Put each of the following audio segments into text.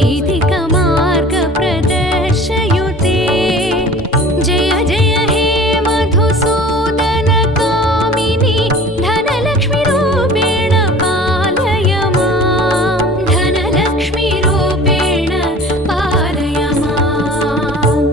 वैदिकमार्गप्रदर्शयुते जय जय हे मधुसूदनकामिनि धनलक्ष्मीरूपेण पालय मां धनलक्ष्मीरूपेण पालय माम्।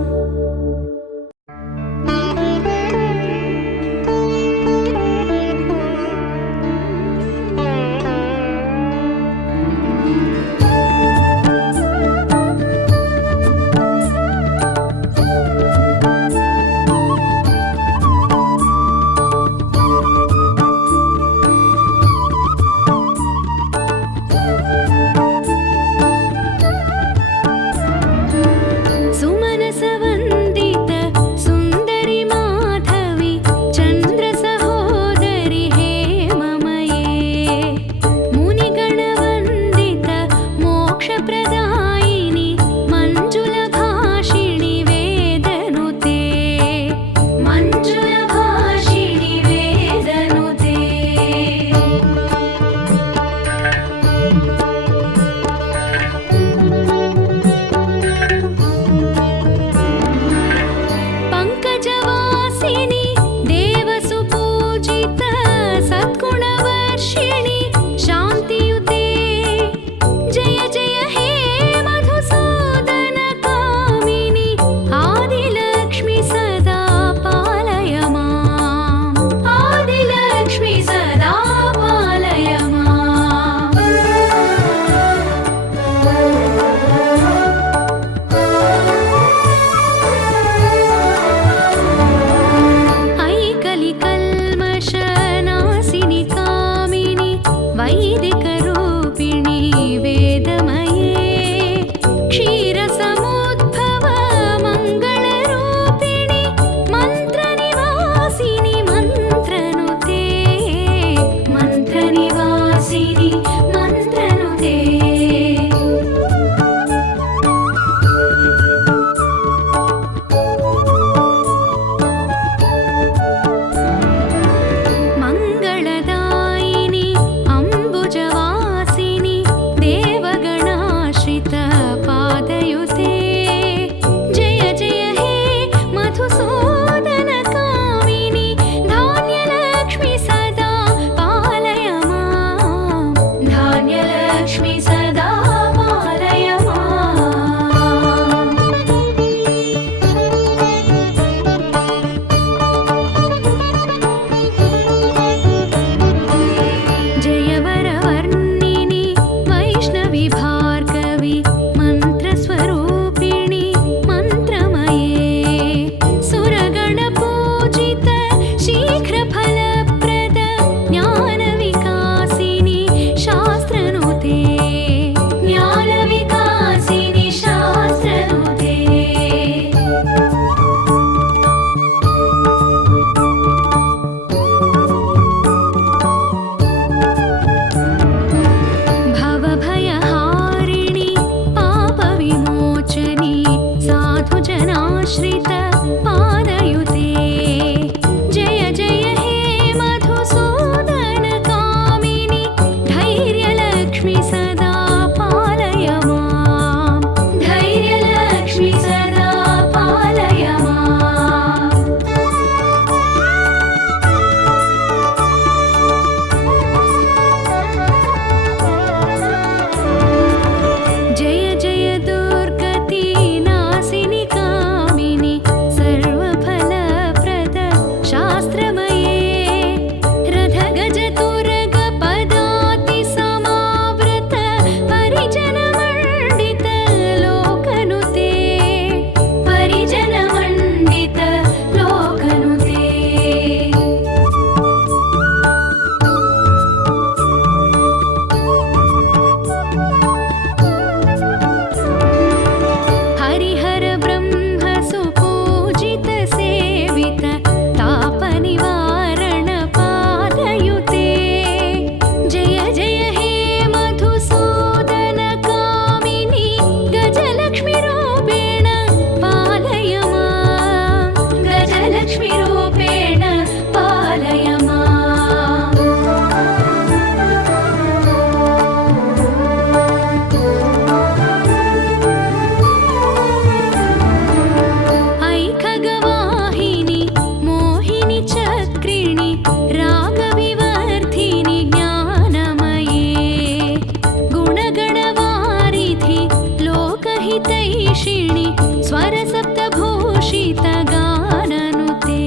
तैषिणि स्वरसप्तभूषितगाननुते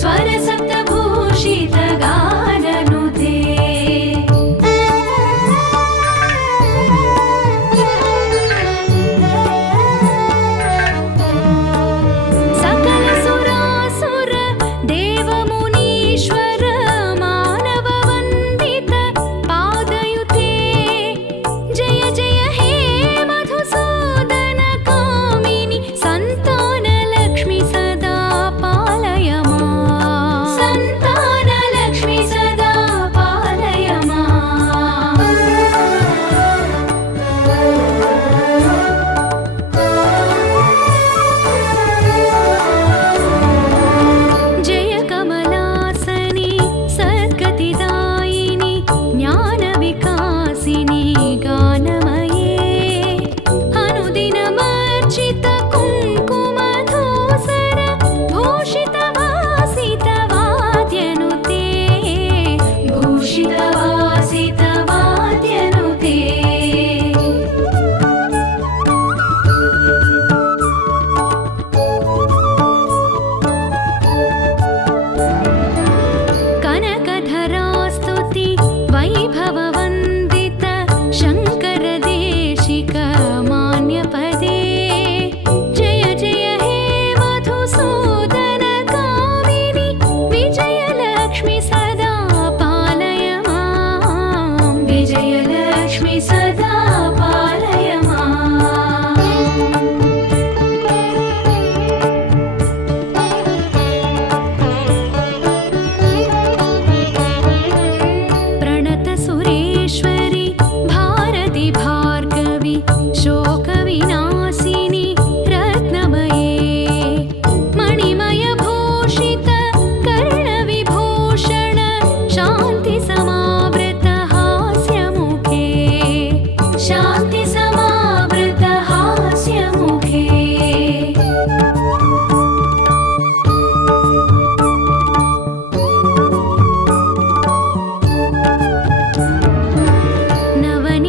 स्वरसप्तभूषितगाननुते सकलसुरासुर देवमुनीश्वर मानववन्दित पादयुते जय जय हे मधुसूदन कामिनि सन्तानलक्ष्मि सदा पालय माम् सन्तानलक्ष्मि सदा पालय माम् जय कमलासनि सद्गतिदायिनि ज्ञानविकासिनि गानमये अनुदिनमर्चित कुङ्कुमधूसर भूषितवासितवाद्यनुते भूषितवासितवाद्यनुते कनकधरास्तुति वैभववन्दित शङ्करदेशिक मान्यपदे जय जय हे मधुसूदन कामिनि विजयलक्ष्मि सदा पालय माम् विजयलक्ष्मि सदा पालय माम् प्रणतसुरेश्वरि भारति भार्गवि शोकविनाशिनि रत्नमये मणिमयभूषित कर्णविभूषण शान्तिसमावृत हास्यमुखे शान्तिसमावृत हास्यमुखे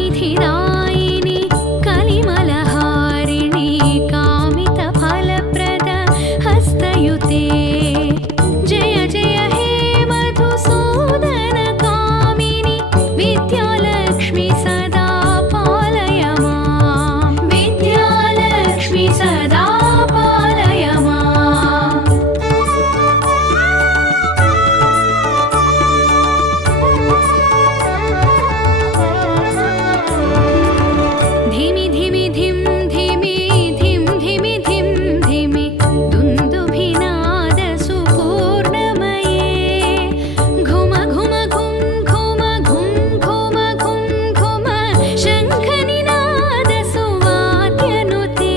नवनिधिदायिनि कलिमलहारिणि कामितफलप्रद हस्तयुते जय जय हे मधुसूदन कामिनि विद्यालक्ष्मि सदा पालय माम् विद्यालक्ष्मि सदा पालय माम् धिमि धिमि धिं धिमि धिं धिमि धिं धिमि दुन्दुभिनाद सुपूर्णमये घुम घुम घुं घुम घुं घुम घुं घुम शङ्खनिनाद सुवाद्यनुते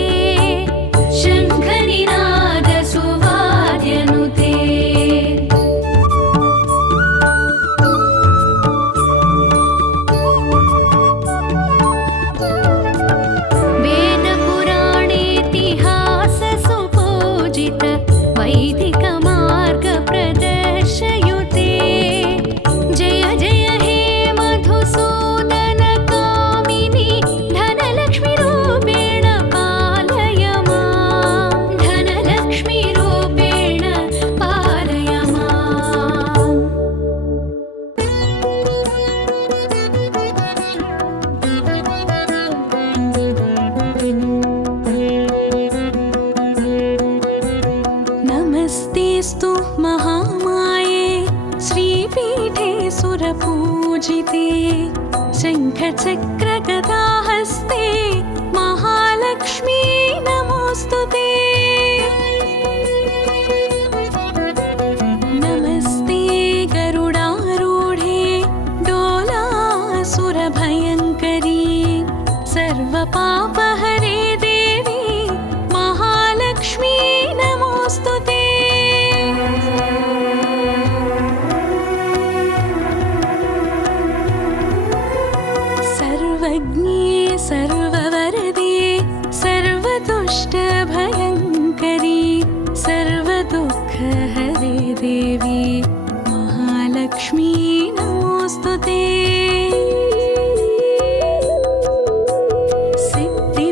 शङ्खनिनाद सुवाद्यनुते वेदपुराणेतिहाससुपूजित वैदिकमार्गप्रदर्शयुते जय जय हे मधुसूदन कामिनि धनलक्ष्मीरूपेण पालय माम् धनलक्ष्मीरूपेण पालय माम् नमस्तेऽस्तु महामाये श्रीपीठे सुरपूजिते शङ्खचक्रगदाहस्ते महालक्ष्मी नमोऽस्तु ते नमस्ते गरुडारूढे डोलासुरभयङ्करी सर्वपापहरे देवी महालक्ष्मी नमोऽस्तु ते सर्वज्ञे सर्ववरदे सर्वदुष्टभयङ्करी सर्वदुःखहरे देवी महालक्ष्मी नमोऽस्तु ते सिद्धि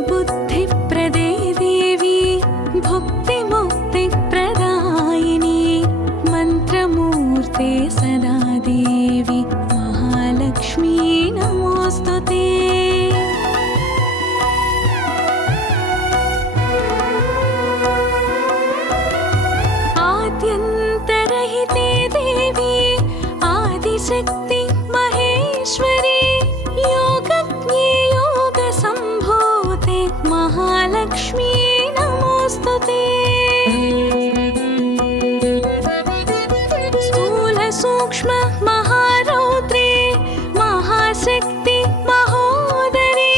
महाशक्ति महेश्वरी योगज्ञे योगसम्भूते महालक्ष्मी नमोस्तुते स्थूल सूक्ष्म महारौद्रे महाशक्ति महोदरे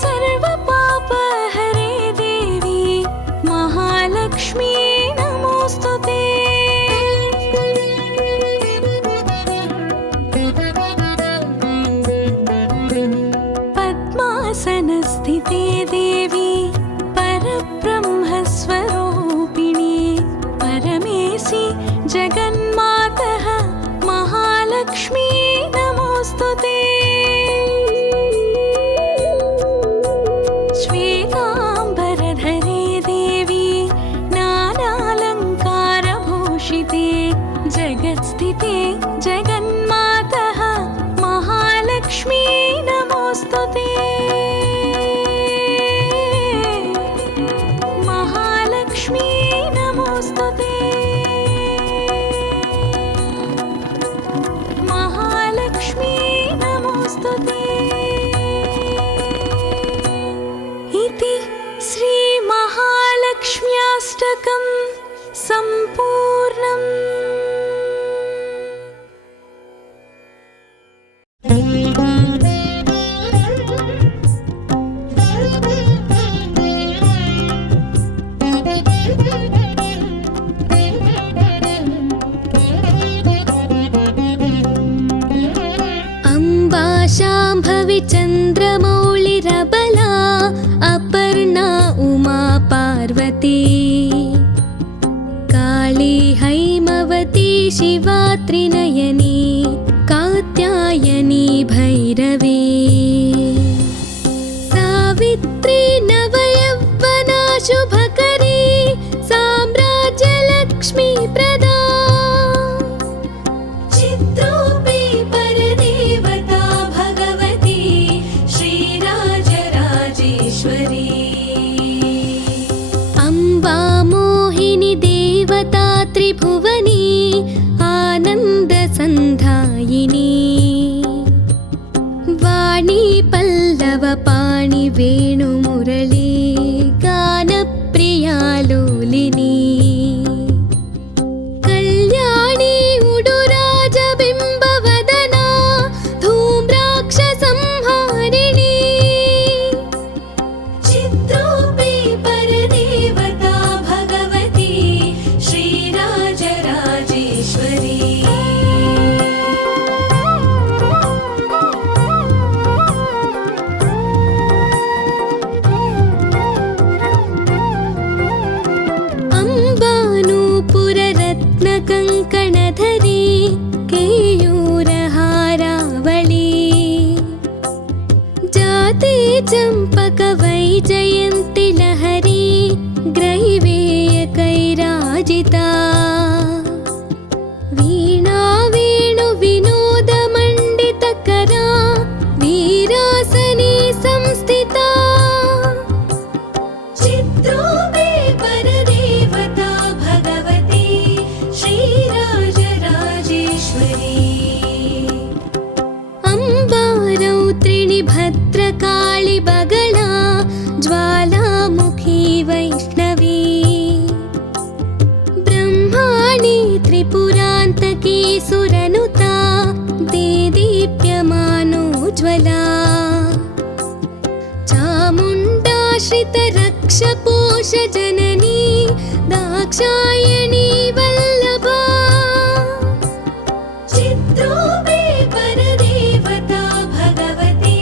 सर्वपापहरे देवी महालक्ष्मी नमोस्तुते पद्मासनस्थिते देवी परब्रह्मस्वरूपिणी परमेशि जगन्मातः महालक्ष्मी नमोस्तुते श्वेताम्बरधरे देवी नानालङ्कारभूषिते जगत्स्थिते जगन्मातः महालक्ष्मी नमोस्तुते महालक्ष्मी नमोस्तुते महालक्ष्मी नमोस्तुते इति श्रीमहालक्ष्म्याष्टकं सम्पूर्णम्। अम्बा शाम्भवी चन्द्रमौळिरबला अपर्णा उमा पार्वती काली हैमवती शिवा त्रिनयनी कात्यायनी भैरवी सावित्री नवयौवना शुभकरी साम्राज्यलक्ष्मी प्रदा चित्रूपी परदेवता भगवती श्रीराजराजेश्वरी अम्बा मोहिनी देवता त्रिभुवनी आनन्दसन्धायिनी वाणी पल्लवपाणि वेणुमुरली गानप्रिया लोलिनी कल्याणी उडुराजबिम्बवदना धूम्राक्षसंहारिणी चित्रूपी परदेवता भगवती श्रीराजराजेश्वरी अम्बानूपुररत्नकङ्कणधरी केयूरहारावळी जाते चम्पकवैजयन्ति लहरी ग्रैवेयकैराजिता वीणा वेणुविनोदमण्डितकरा वीरासने संस्थिता चित्रूपी परदेवता भगवती श्रीराजराजेश्वरी अम्बा रौत्रिणी भद्रकाळि बगला ज्वालामुखी वैष्णवी ब्रह्माणि त्रिपुरान्तकी सुरनुता देदीप्यमानोज्ज्वला चामुण्डाश्रितरक्षपोषजननी दाक्षायणी वल्लभा चित्रूपी परदेवता भगवती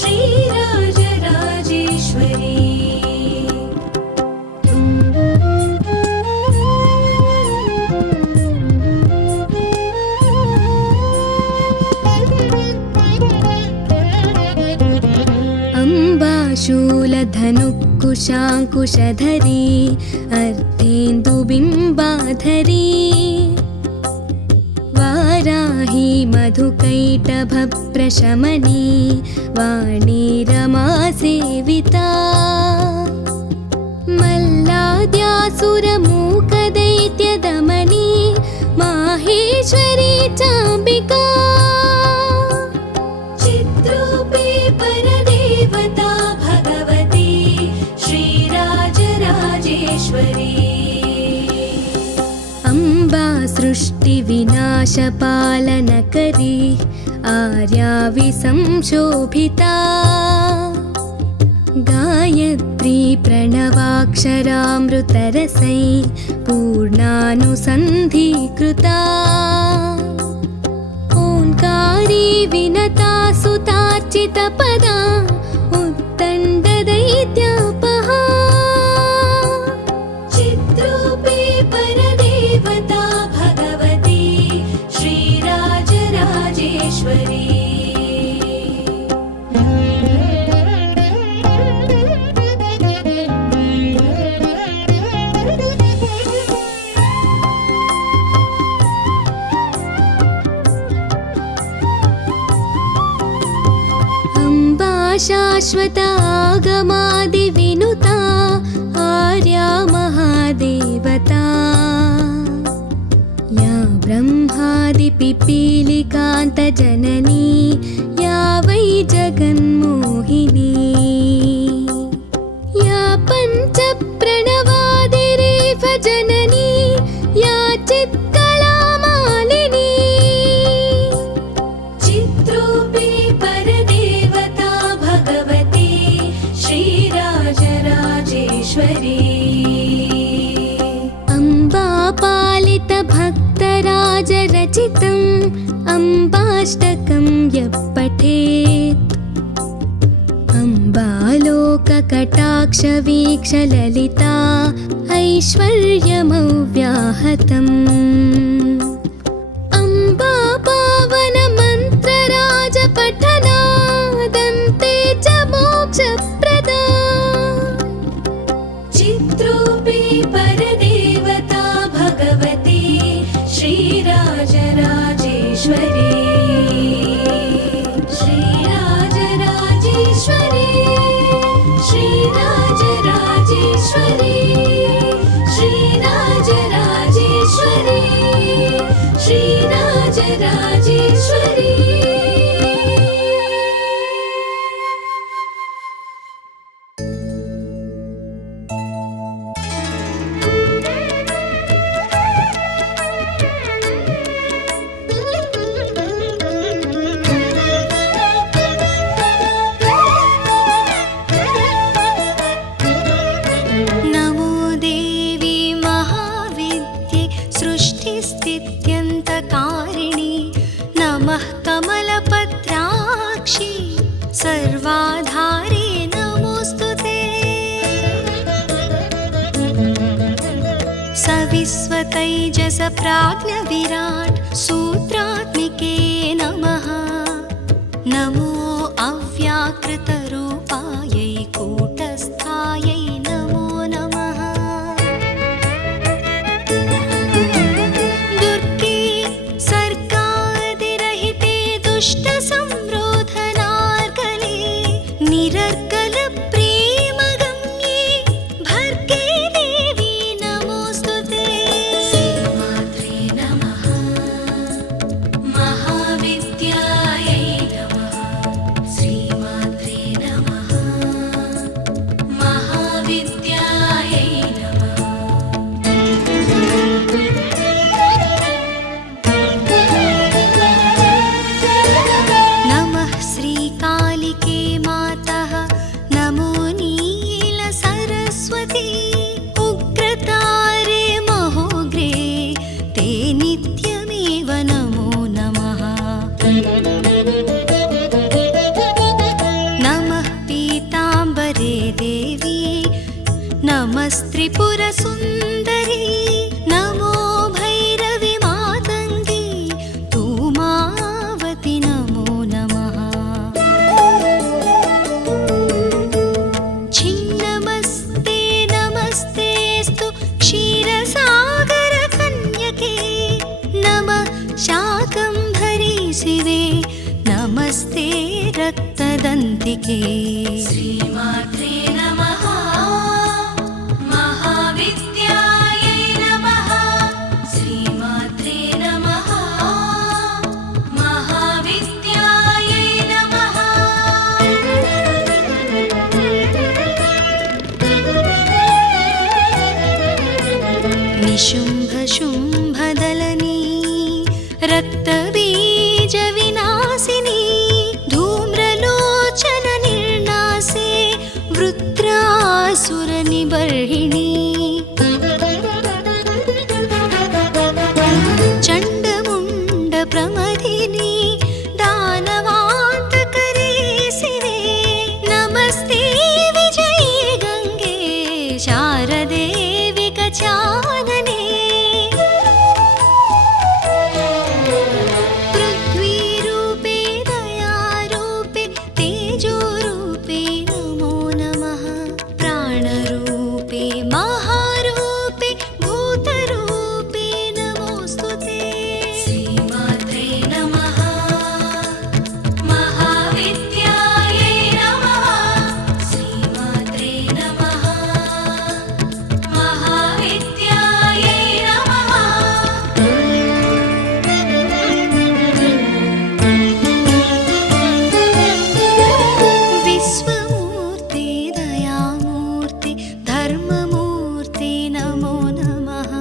श्रीराजराजेश्वरी अम्बा शूलधनुकुशाङ्कुशधरी अर्धेन्दुबिम्बाधरी वाराही मधुकैटभप्रशमनी वाणी रमा सेविता मल्लाद्यासुरमूकदैत्यदमनी माहेश्वरी चाम्बिका विनाशपालनकरी आर्या विसंशोभिता गायत्री प्रणवाक्षरामृतरसै पूर्णानुसन्धीकृता ओङ्कारी विनता सुतार्चितपदा उत्तण्डदैत्यापहा चिद्रूपे परदेवता भगवती श्रीराजराजेश्वरी शाश्वता आगमादिविनुता आर्या महादेवता या ब्रह्मादिपिपीलिकान्तजननी या वै जगन्मोहिनी या पञ्चप्रणवादिरेफ जननी या चित्कलामालिनी चिद्रूपे परदेवता भगवती श्रीराजराजेश्वरी अम्बापालितभक्तराजरचितम् अम्बाष्टकं यः पठेत् अम्बालोककटाक्षवीक्षललिता ऐश्वर्यमव्याहतम् अम्बापावनमन्त्रराजपठनादन्ते च मोक्षप्रदा चिद्रूपे परदेवता भगवती श्रीराजराजेश्वरी श्रीराजराजेश्वरी श्रीराजराजेश्वरी श्रीराजराजेश्वरी श्रीराजराजेश्वरी नमो देवी महाविद्ये सृष्टिस्थित्यन्तकारिणि नमः कमलपत्राक्षि सर्वाधारे नमोऽस्तुते सविस्वतैजसप्राज्ञविराट् सूत्रात्मिके नमः नमो अव्याकृतरूपायै कूटस्थायै नमो नमः दुर्गे सर्गादिरहिते दुष्टसंरोधनार्कले निरर्कलप्रेमगम्ये भर्गे देवी नमोऽस्तुते श्रीमात्रे नमः महाविद्यायै नमः श्रीमात्रे नमः महाविद्यायै नमः नमः श्रीकालिके मातः नमो नीलसरस्वती उग्रतारे महोग्रे ते नित्यमेव नमो नमः नमः पीताम्बरे देवी नमस्त्रिपुरसुन्दरी नमो भैरवि मातङ्गी धूमावति नमो नमः छिन्नमस्ते नमस्तेऽस्तु क्षीरसागरकन्यके नमः शाकम्भरी शिवे नमस्ते रक्तदन्तिके श्रीमात्रे नमः महाविद्यायै नमः श्रीमात्रे नमः महाविद्यायै नमः निशुम्भशुम्भदलनी सुरनिबर्हिणी चण्डमुण्ड प्रमथिनी दानवान्तकरे शिवे नमस्ते विजये गङ्गे शारदे विकचानने पृथ्वीरूपे दयारूपे तेजोरूपे नमो नमः प्राणरूपे महारूपे भूतरूपे नमोऽस्तु ते श्रीमात्रे नमः महाविद्यायै नमः श्रीमात्रे नमः महाविद्यायै नमः विश्वमूर्ते दयामूर्ते धर्ममूर्ते नमो नमः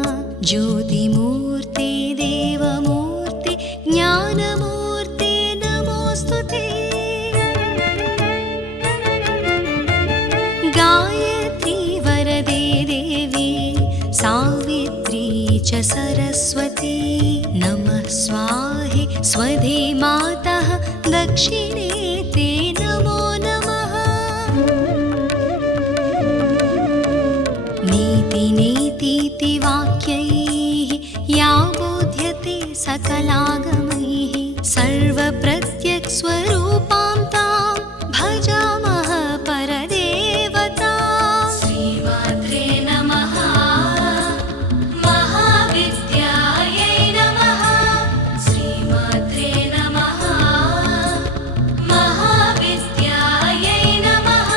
ज्योतिमूर्ते देवमूर्ते ज्ञानमूर्ते नमोऽस्तु ते गायत्री वरदे देवी सावित्री च सरस्वती नमः स्वाहे स्वधे मातः दक्षिणे ते नमो नमः नीति नेतीति वाक्यैः या बोध्यते सकलागमैः सर्वप्रत्यक्स्वरूपां तां भजामः परदेवतां श्रीमात्रे नमः महाविद्यायै नमः श्रीमात्रे नमः महाविद्यायै नमः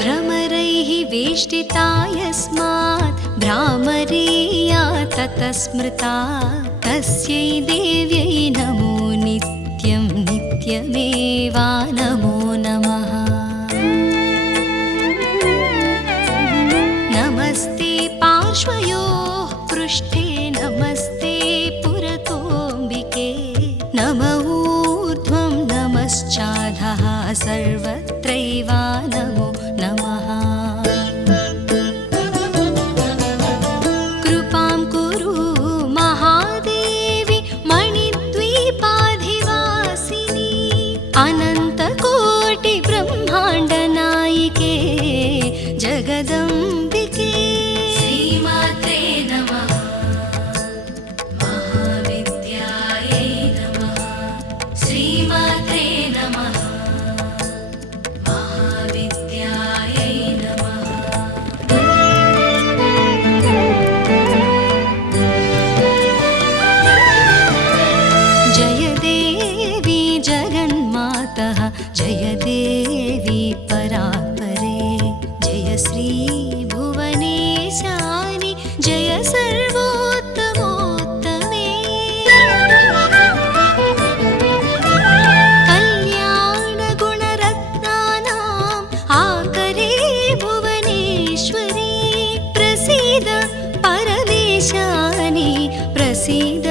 भ्रमरैः वेष्टिता यस्मात् भ्रामरीया ततः स्मृता तस्यै देव्यै नमो नित्यं नित्यमेवा नमो नमः नमस्ते पार्श्वयोः पृष्ठे नमस्ते पुरतोऽम्बिके नम ऊर्ध्वं नमश्चाधः सर्वत्रैवा नमो नमः कृपां कुरु महादेवी मणिद्वीपाधिवासिनी अनन्तकोटिब्रह्माण्डनायिके जगदम्बिके श्रीमात्रे नमः महाविद्यायै नमः श्रीमात्रे नमः महाविद्यायै नमः जय देवी जगन्मातः जय देवी परात्परे जय श्री भुवनेशानि जय सर्वोत्तमोत्तमे कल्याणगुणरत्नानाम् आकरे भुवनेश्वरी प्रसीद परमेशानि प्रसीद